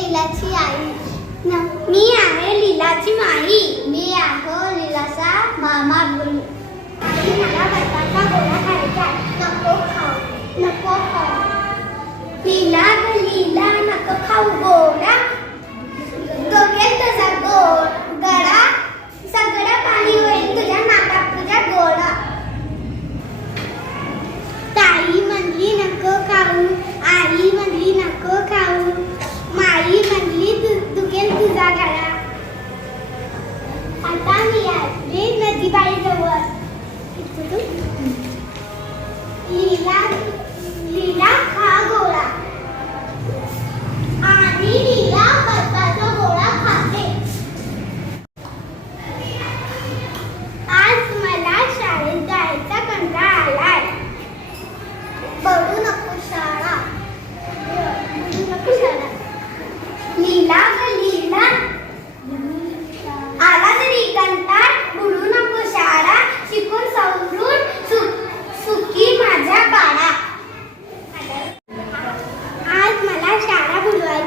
लीलाची आई. मी आहे लीलाची माई. मी आहो लीलाचा मामा बोल मला बर्फाचा गोळा खायचा नको खाऊ. नको खाऊ. लीला लीला नको खाऊ. गोळा बाई जवळ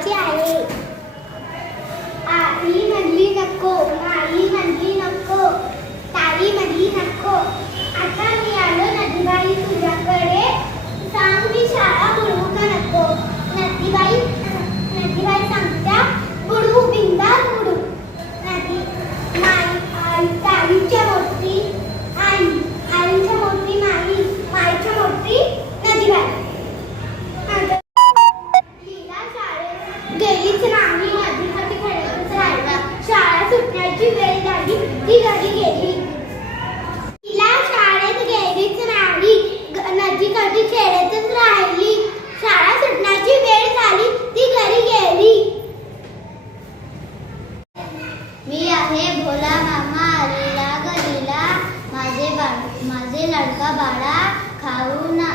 कामाची आहे आई म्हणली नको माई म्हणली नको ताई म्हणली नको. आता मी आलो नदीबाई तुझ्याकडे. सांग मी शाळा बुडवू का नको? आहे. भोला मामा आलेला गलीला. माझे बा माझे लडका बाळा खाऊ ना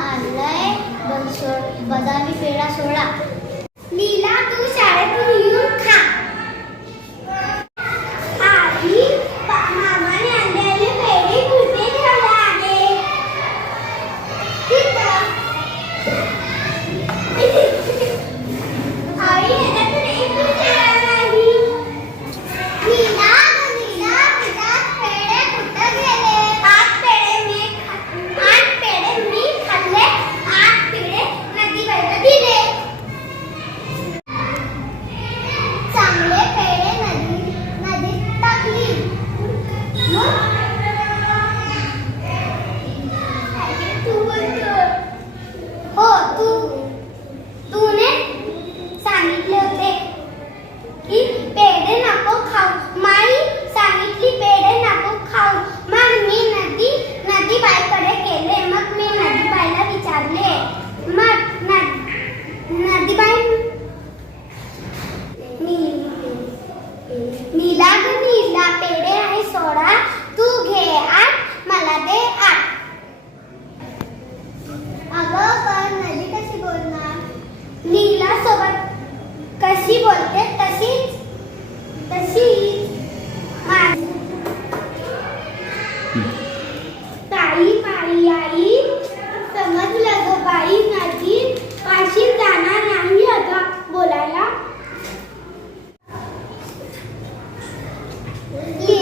Nerea es orar. Yeah.